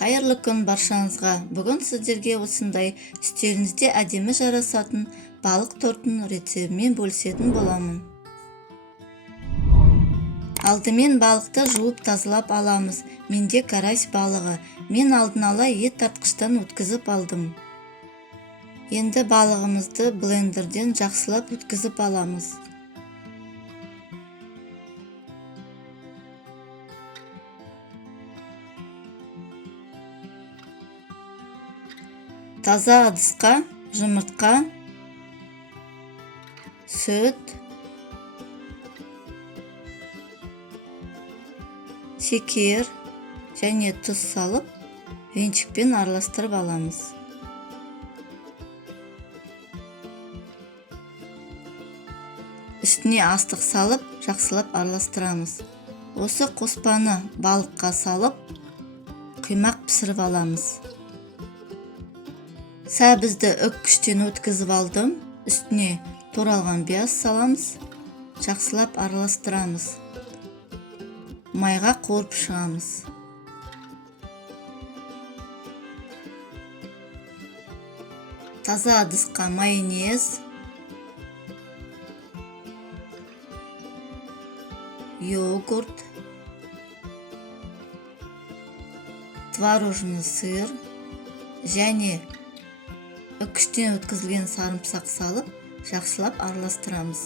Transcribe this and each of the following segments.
Қайырлы күн баршаңызға. Бүгін сіздерге осындай үстеліңізде әдемі жарасатын балық тортының рецебімен бөлісетін боламын. Алдымен балықты жуып тазалап аламыз. Менде карась балығы. Мен алдын ала ет тартқыштан өткізіп алдым. Енді балығымызды блендерден жақсылап өткізіп аламыз. Таза ыдысқа жұмыртқа, сүт, шекер және тұз салып, венчикпен араластырып аламыз. Үстіне астық салып, жақсылап араластырамыз. Осы қоспаны балыққа салып, құймақ пісіріп аламыз. Сәбізді үккіштен өткізіп алдым. Үстіне туралған пияз саламыз. Жақсылап араластырамыз. Майға қуырып шығамыз. Таза ыдысқа майонез, йогурт, творожный сыр және үккіштен өткізілген сарымсақ салып, жақсылап араластырамыз.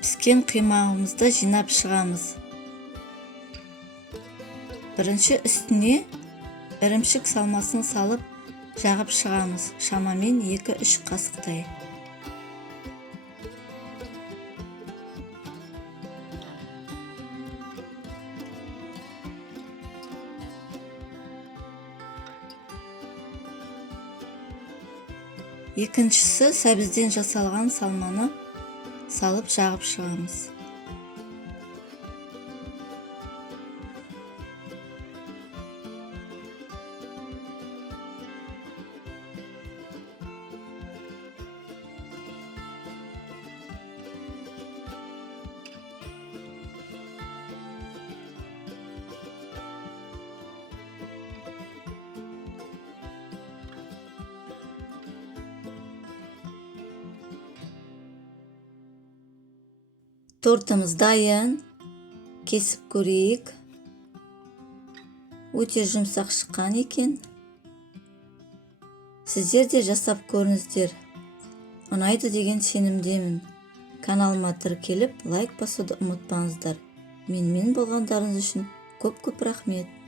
Піскен құймағымызды жинап шығамыз. Бірінші үстіне ірімшік салмасын салып, жағып шығамыз. Шамамен 2-3 қасықтай. Екіншісі сәбізден жасалған салманы салып жағып шығамыз. Тортымыз дайын. Кесіп көрейік. Өте жұмсақ шыққан екен. Сіздер де жасап көріңіздер. Ұнайды деген сенімдемін. Каналыма тіркеліп, лайк басуды ұмытпаңыздар. Менімен болғандарыңыз үшін көп рахмет.